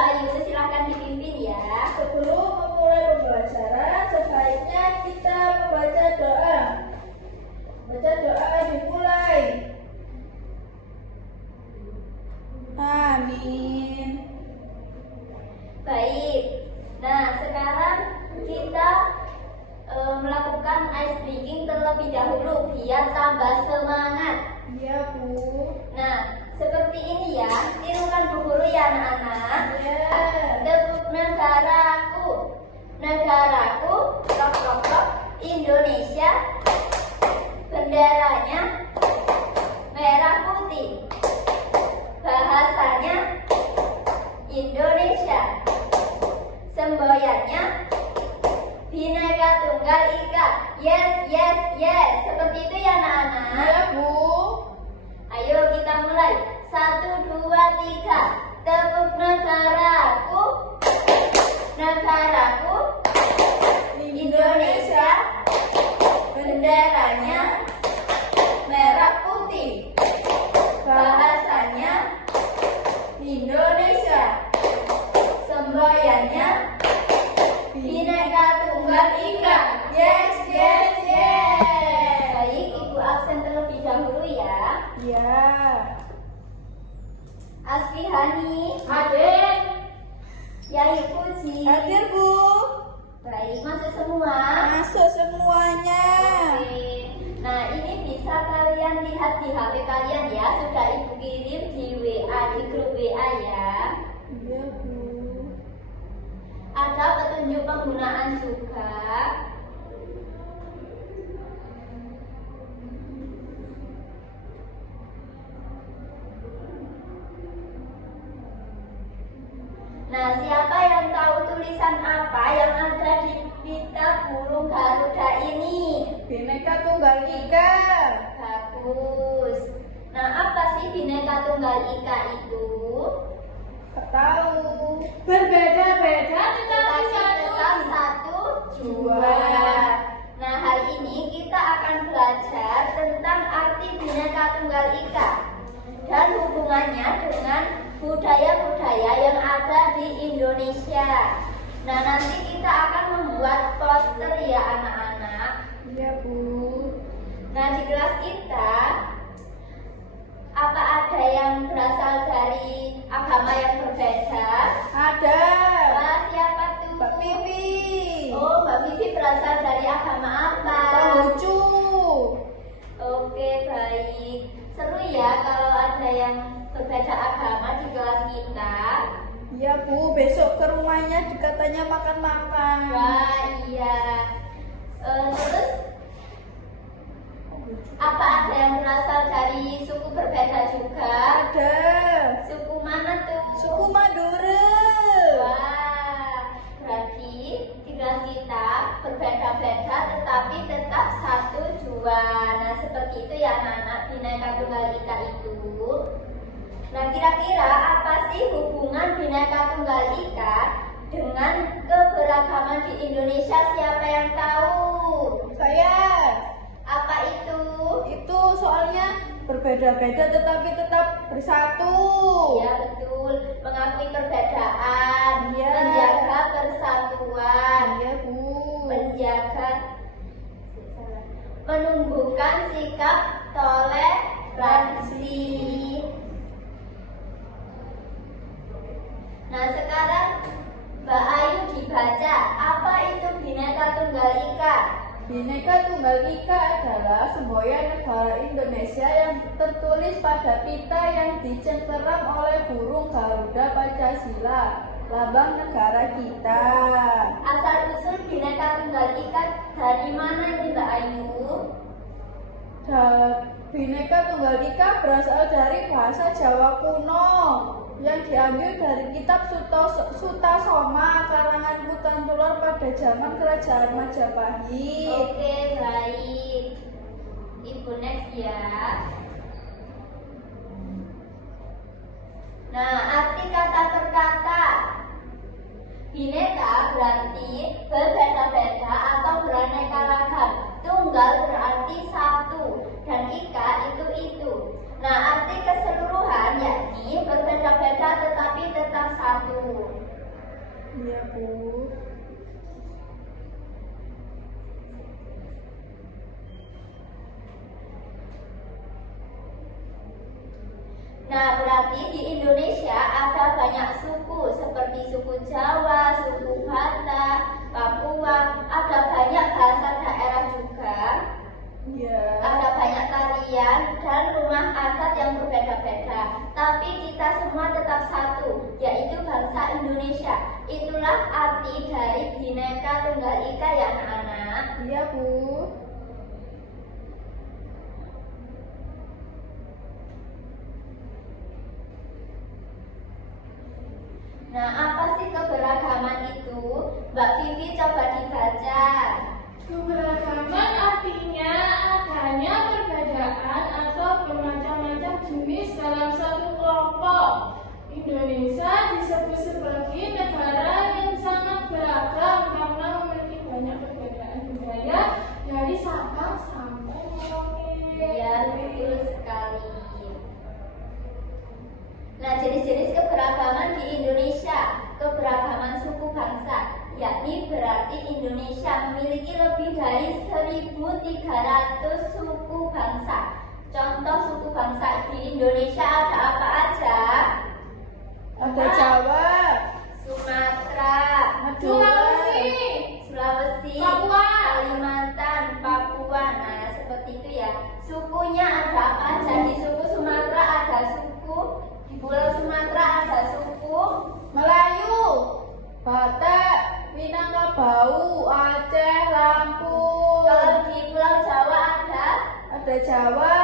Mbak Ayu, silakan dipimpin ya. Sebelum memulai pembelajaran, sebaiknya kita membaca doa. Baca doa dimulai. Amin. Baik. Nah, sekarang kita melakukan ice breaking terlebih dahulu biar tambah semangat. Iya, Bu. Nah, seperti ini ya. Tirukan Bu Guru ya anak-anak. Ya. Tepuk negaraku. Negaraku, rok rok rok, Indonesia. Benderanya merah putih. Bahasanya Indonesia. Semboyannya Bhinneka Tunggal Ika. Yes, yes, yes. Seperti itu ya anak-anak. Iya, Bu. Ayo kita mulai. 1, 2, 3. Tepuk negaraku. Negaraku Indonesia. Benderanya merah putih. Bahasanya Indonesia. Semboyannya Bhinneka Tunggal Ika. Yes, yes, yes. Baik, Ibu absen terlebih dahulu ya. Iya. Asfihani, Hadir. Yai Puji. Hadir, Bu. Baik, masuk semua. Masuk semuanya. Oke. Nah, ini bisa kalian lihat di HP kalian ya. Sudah Ibu kirim di WA, di grup WA ya. Iya, Bu. Ada petunjuk penggunaan juga. Nah, siapa yang tahu tulisan apa yang ada di pita burung Garuda ini? Bhinneka Tunggal Ika. Bagus. Nah, apa sih Bhinneka Tunggal Ika itu? Tahu. Berbeda-beda Tapi tetapi tetap satu. satu jua. Nah, hari ini kita akan belajar tentang arti Bhinneka Tunggal Ika dan hubungannya dengan budaya-budaya yang ada di Indonesia. Nah, nanti kita akan membuat poster ya anak-anak. Iya, Bu. Nah, di kelas kita apa ada yang berasal dari agama yang berbeda? Ada. Wah, siapa tuh? Mbak Pipi. Oh, Mbak Vivi berasal dari agama apa? Lucu. Oke, baik. Seru ya kalau ada yang berbeda agama di kelas kita. Iya, Bu. Besok ke rumahnya katanya makan-makan. Wah, iya. Terus apa ada yang berasal dari suku berbeda juga? Ada. Suku mana tuh? Suku Madura. Wah, berarti di kelas kita berbeda-beda tetapi tetap satu jua. Nah, seperti itu ya anak-anak, Bhinneka Tunggal Ika itu. Nah, kira-kira apa sih hubungan Bhinneka Tunggal Ika dengan keberagaman di Indonesia? Siapa yang tahu? Saya. Apa itu? Itu soalnya berbeda-beda tetapi tetap bersatu. Ya betul, mengakui perbedaan, Iya. menjaga persatuan, Iya, Bu. menumbuhkan sikap toleransi. Nah, sekarang Mbak Ayu dibaca, apa itu Bhinneka Tunggal Ika? Bhinneka Tunggal Ika adalah semboyan negara Indonesia yang tertulis pada pita yang dicengkeram oleh burung Garuda Pancasila, lambang negara kita. Asal-usul Bhinneka Tunggal Ika dari mana ini Mbak Ayu? Bhinneka Tunggal Ika berasal dari bahasa Jawa kuno yang diambil dari kitab Sutasoma karangan Putan Tular pada zaman Kerajaan Majapahit. Oke, baik. Ibu next ya. Nah, arti kata per kata. Bhinneka berarti berbeda-beda atau beraneka ragam. Tunggal berarti satu dan ika itu. Nah, arti keseluruhan yakni berbeda-beda tetapi tetap satu. Iya, Bu. Nah, berarti di Indonesia ada banyak suku seperti suku Jawa, suku Batak, Papua, ada banyak bahasa daerah juga, Iya. ada banyak tarian dan rumah adat yang berbeda-beda. Tapi kita semua tetap satu, yaitu bangsa Indonesia. Itulah arti dari Bhinneka Tunggal Ika ya anak-anak. Iya, Bu. Nah, apa sih keberagaman itu? Mbak Vivi coba dibaca. Keberagaman artinya adanya perbedaan atau bermacam-macam jenis dalam satu kelompok. Indonesia disebut sebagai negara yang sangat beragam karena memiliki banyak perbedaan budaya dari Sabang sampai Merauke. Iya, betul sekali. Nah, jenis-jenis keberagaman di Indonesia, keberagaman suku bangsa, yakni berarti Indonesia memiliki lebih dari 1.300 suku bangsa. Contoh suku bangsa di Indonesia ada apa aja? Ada Jawa, Sumatera, Madura, Sulawesi, Papua. Kalimantan, Papua. Nah, seperti itu ya. Sukunya ada apa aja? Di suku Sumatera ada suku, di Pulau Sumatera ada suku, Melayu, Batak, Minangkabau, Aceh, Lampung. kalau di Pulau Jawa Ada Jawa,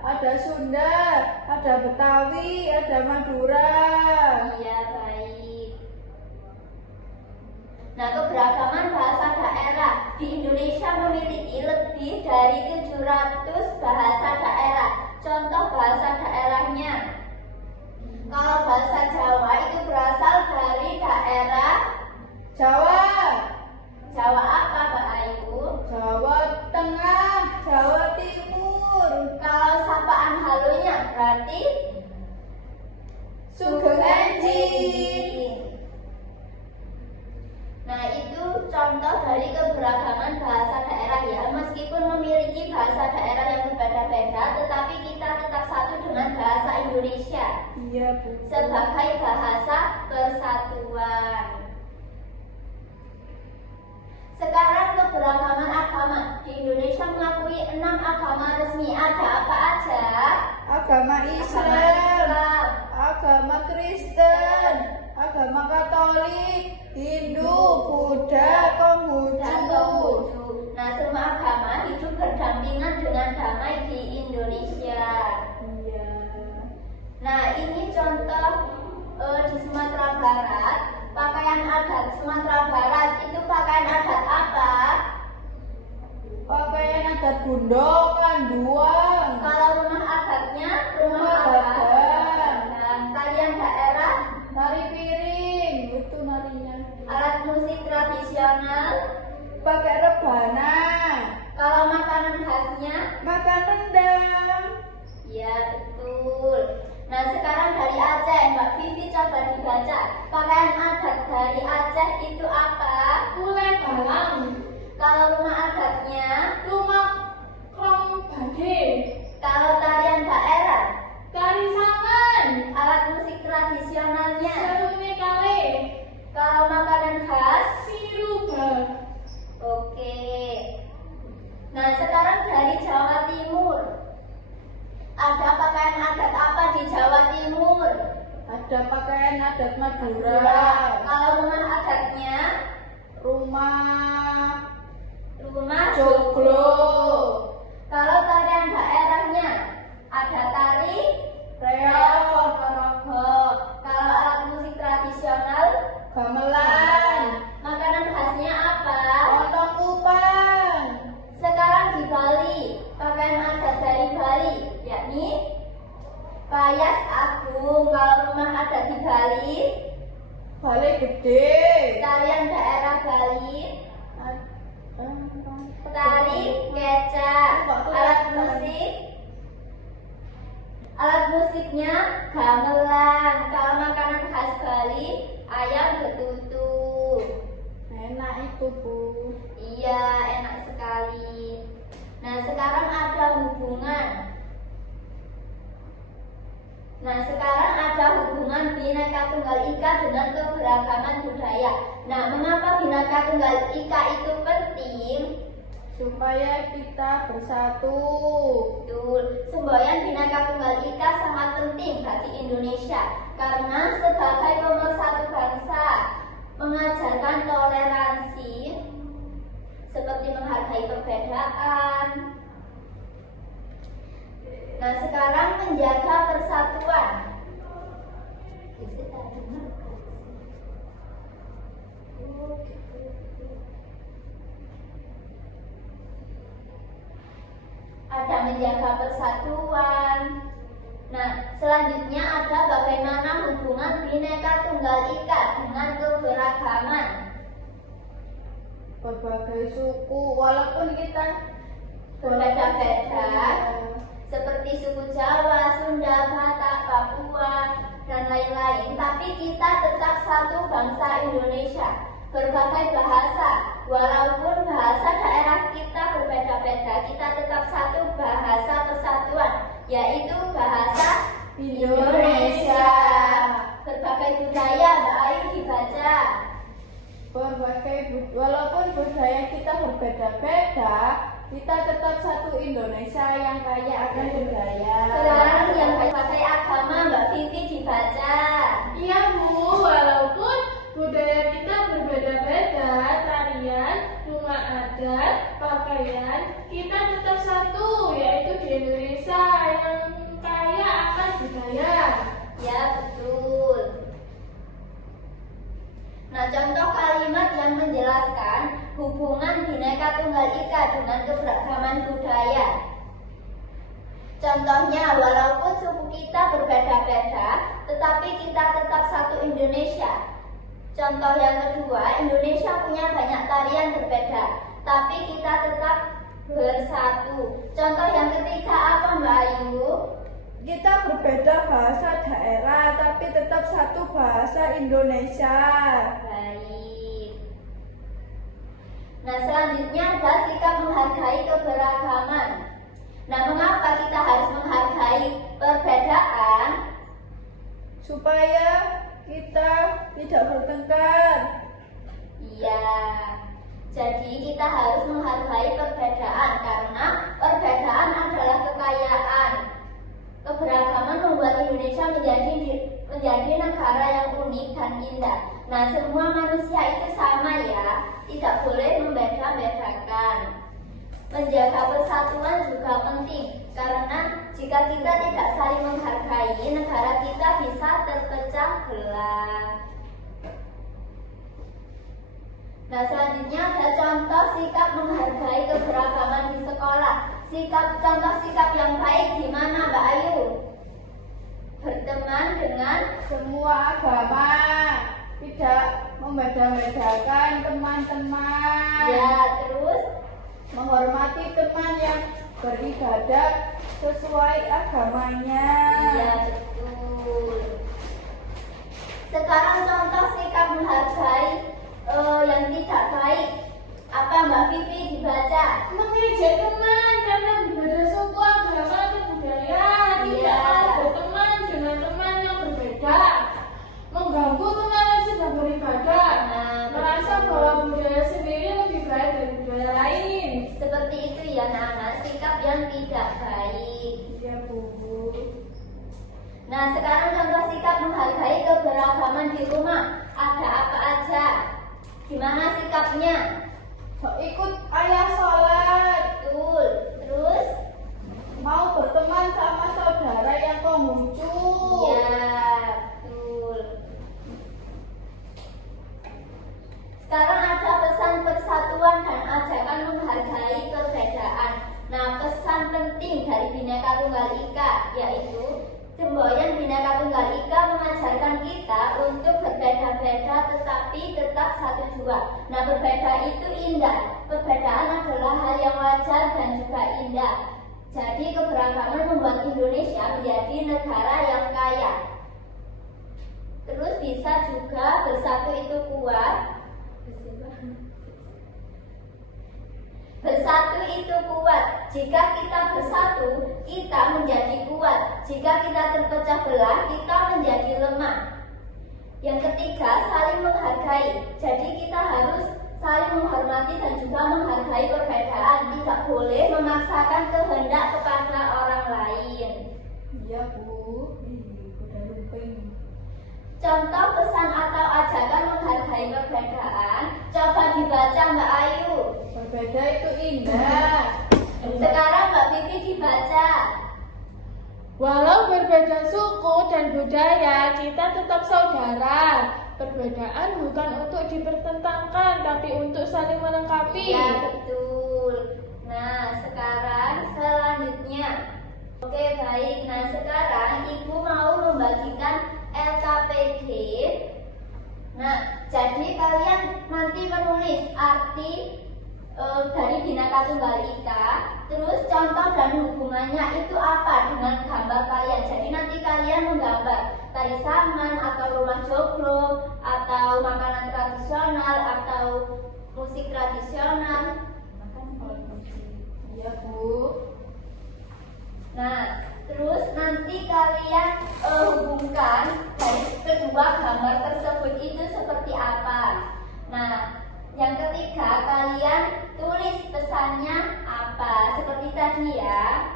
ada Sunda, ada Betawi, ada Madura. iya baik. Nah, keberagaman bahasa daerah di Indonesia memiliki lebih dari 700 bahasa daerah. Contoh bahasa daerahnya. Kalau bahasa Jawa itu berasal dari daerah Jawa, Jawa apa, Mbak Ayu? Jawa Tengah, Jawa Timur, Kalau sapaan halunya berarti Sugeng Enjing. Nah, itu contoh dari keberagaman bahasa daerah ya. Meskipun memiliki bahasa daerah yang berbeda-beda, tetapi kita tetap satu dengan bahasa Indonesia Iya, Bu. sebagai bahasa persatuan. Sekarang keberagaman agama di Indonesia mengakui 6 agama resmi. Ada apa aja? Agama Agama Islam, Islam, agama Kristen, agama Katolik, Hindu, Buddha, dan Konghucu. Konghucu. Nah, semua agama hidup berdampingan dengan damai di Indonesia. Iya. Nah, ini contoh di Sumatera Barat, pakaian adat Sumatera Barat itu pakaian adat apa? Pakaian adat Bundokan, Duang, Kalau rumah adatnya rumah Rumah adat. Badan. Dan tarian daerah, tari piring, itu narinya. alat musik tradisional. Pakai rebana, Kalau makanan khasnya, makan rendang. ya betul. Nah, sekarang dari Aceh, Mbak Vivi coba dibaca. Pakaian adat dari Aceh itu apa? Kulai balang, Kalau rumah adatnya, rumah krong bade, kalau tarian daerah, tari saman, alat musik tradisionalnya, sarune kale, kalau makanan khas, siruba. oke. Nah, sekarang dari Jawa Timur, ada pakaian adat apa di Jawa Timur? Ada pakaian adat Madura, Kalau rumah adatnya, rumah rumah joglo, Kalau tarian daerahnya, ada tari reog, ponorogo. Kalau alat musik tradisional, gamelan, makanan khasnya apa? otong kupang, Sekarang di Bali, pakaian adat dari Bali, yakni payas agung. Kalau rumah adat di Bali, bale gede, tarian daerah Bali, tari kecak. Alat musiknya gamelan. Kalau makanan khas Bali ayam betutu. Enak itu, Bu. Iya, enak sekali. Nah, sekarang ada hubungan. Bhinneka Tunggal Ika dengan keberagaman budaya. Nah, mengapa Bhinneka Tunggal Ika itu penting? Supaya kita bersatu. Betul. Semboyan Bhinneka Tunggal Ika sangat penting bagi Indonesia karena sebagai pemersatu bangsa mengajarkan toleransi seperti menghargai perbedaan. Nah, sekarang menjaga persatuan. Ada menjaga persatuan. Nah, selanjutnya ada bagaimana hubungan Bhinneka Tunggal Ika dengan keberagaman. Berbagai suku, walaupun kita Berbeda-beda, seperti suku Jawa, Sunda, Batak, Papua, dan lain-lain, tapi kita tetap satu bangsa Indonesia. Berbagai bahasa, walaupun bahasa daerah kita berbeda-beda, kita tetap satu bahasa persatuan, yaitu bahasa Indonesia. Berbagai budaya, Mbak Ayu dibaca. Walaupun budaya kita berbeda-beda, kita tetap satu Indonesia yang kaya akan budaya. Sekarang yang berbagai agama, Mbak Vivi dibaca. Iya, Bu, walaupun budaya kita berbeda-beda, tarian, rumah adat, pakaian, kita tetap satu, yaitu di Indonesia yang kaya akan budaya. Ya, betul. Nah, contoh kalimat yang menjelaskan hubungan Bhinneka Tunggal Ika dengan keberagaman budaya. Contohnya, walaupun suku kita berbeda-beda, tetapi kita tetap satu Indonesia. Contoh yang kedua, Indonesia punya banyak tarian berbeda, tapi kita tetap bersatu. Contoh yang ketiga apa, Mbak Ayu? Kita berbeda bahasa daerah, tapi tetap satu bahasa Indonesia. Baik. Nah, selanjutnya ada sikap menghargai keberagaman. Nah, mengapa kita harus menghargai perbedaan? Supaya kita tidak bertengkar. Iya. Jadi kita harus menghargai perbedaan karena perbedaan adalah kekayaan. Keberagaman membuat Indonesia menjadi negara yang unik dan indah. Nah, semua manusia itu sama ya, tidak boleh membeda-bedakan. Menjaga persatuan juga penting karena jika kita tidak saling menghargai, negara kita bisa terpecah belah. Nah, selanjutnya ada contoh sikap menghargai keberagaman di sekolah. Contoh sikap yang baik di mana, Mbak Ayu? Berteman dengan Semua agama, tidak membeda-bedakan teman-teman. ya, terus Menghormati teman yang beribadah sesuai agamanya. ya, betul. Sekarang contoh sikap menghargai yang tidak baik. Apa, Mbak Vivi dibaca? Mengejek teman karena berbeda suku, agama, atau budaya. Tidak Iya. mau berteman dengan teman yang berbeda. Mengganggu teman yang sedang beribadah. Nah, Merasa betul. bahwa budaya sendiri lebih baik dari budaya lain. Seperti itu ya, anak-anak, sikap yang tidak baik. Iya, Bu. Nah, sekarang contoh sikap menghargai keberagaman di rumah. Ada apa aja? Gimana sikapnya? Ikut ayah sholat, Betul. Terus? mau berteman sama saudara yang Konghucu. Ya, betul. Sekarang ada pesan persatuan dan ajakan menghargai perbedaan. Nah, pesan penting dari Bhinneka Tunggal Ika yaitu semboyan Bhinneka Tunggal Ika mengajarkan kita untuk berbeda-beda tetapi tetap satu jua. Nah, berbeda itu indah. Perbedaan adalah hal yang wajar dan juga indah. Jadi keberagaman membuat Indonesia menjadi negara yang kaya. Terus bisa juga bersatu itu kuat. Bersatu itu kuat. Jika kita bersatu, kita menjadi kuat. Jika kita terpecah belah, kita menjadi lemah. Yang ketiga, saling menghargai. Jadi kita harus saling menghormati dan juga menghargai perbedaan. Tidak boleh memaksakan kehendak kepada orang lain. Iya Bu. Udah lumping. Contoh pesan atau ajakan menghargai perbedaan. Coba dibaca Mbak Ayu. Berbeda itu indah. Sekarang Mbak Vivi dibaca. Walau berbeda suku dan budaya, kita tetap saudara. Perbedaan bukan untuk dipertentangkan, tapi untuk saling melengkapi. Iya betul. Nah sekarang selanjutnya. Oke baik. Nah sekarang Ibu mau membagikan LKPD. Nah jadi kalian nanti menulis arti dari Bhinneka Tunggal Ika, terus contoh dan hubungannya itu apa dengan gambar kalian. Jadi nanti kalian menggambar tari saman atau rumah joglo atau makanan tradisional atau musik tradisional. Iya Bu. Nah terus nanti kalian hubungkan dari kedua gambar tersebut itu seperti apa. Nah yang ketiga, kalian tulis pesannya apa, seperti tadi ya.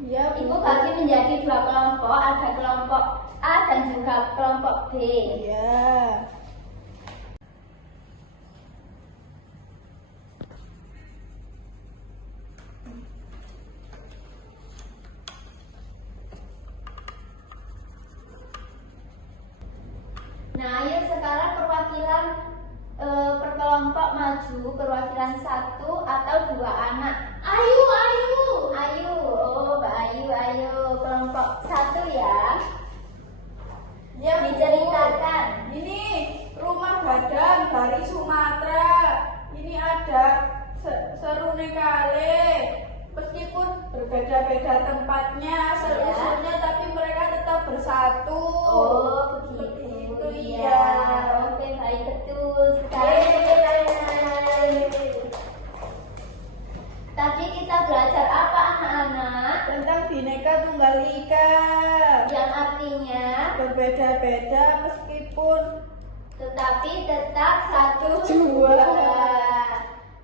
Iya Bu. Ibu bagi menjadi dua kelompok, ada kelompok A dan juga kelompok B. Iya. Nah, ayo sekarang perwakilan per kelompok maju, perwakilan satu atau dua anak. Ayu. Ayo, oh Mbak Ayu, ayo kelompok satu ya. Ya Bu. Diceritakan. Ini rumah gadang dari Sumatera. Ini ada serune kale. Meskipun berbeda-beda tempatnya, seluruhnya, tapi mereka tetap bersatu. Oh begitu. Iya. Oke baik betul. Sekarang tadi kita belajar apa anak-anak? Tentang Bhinneka Tunggal Ika. Yang artinya Berbeda-beda meskipun tetapi tetap satu Jua.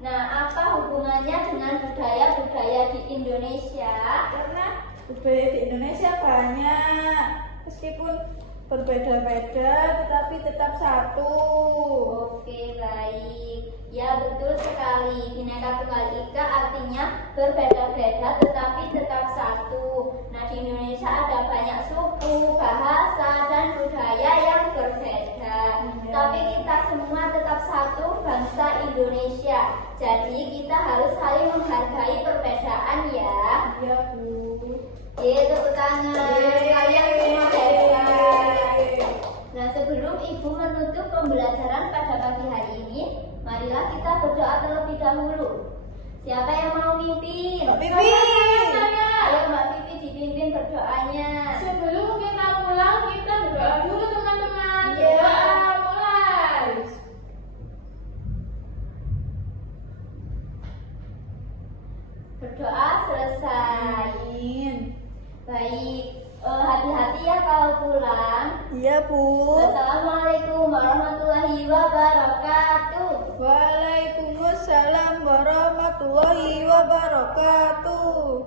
Nah, apa hubungannya dengan budaya-budaya di Indonesia? karena budaya di Indonesia banyak. Meskipun berbeda-beda tetapi tetap satu. Oke, baik. Ya, betul sekali. Bhinneka Tunggal Ika artinya berbeda-beda tetapi tetap satu. Nah, di Indonesia ada banyak suku, bahasa, dan budaya yang berbeda. Tapi kita semua tetap satu bangsa Indonesia. Jadi kita harus saling menghargai perbedaan ya. Iya Bu. Tepuk tangan. Kalian semua hebat. Nah, sebelum Ibu menutup pembelajaran pada pagi hari ini, marilah kita berdoa terlebih dahulu. Siapa yang mau mimpin? Mbak Vivi. Saya. Ayo Mbak Vivi dipimpin berdoanya. Sebelum kita pulang, kita berdoa dulu teman-teman. Iya. Doa mulai. Berdoa selesai. Amin. Baik, hati-hati ya kalau pulang. Iya Bu. Wassalamualaikum warahmatullahi wabarakatuh. Waalaikumsalam warahmatullahi wabarakatuh.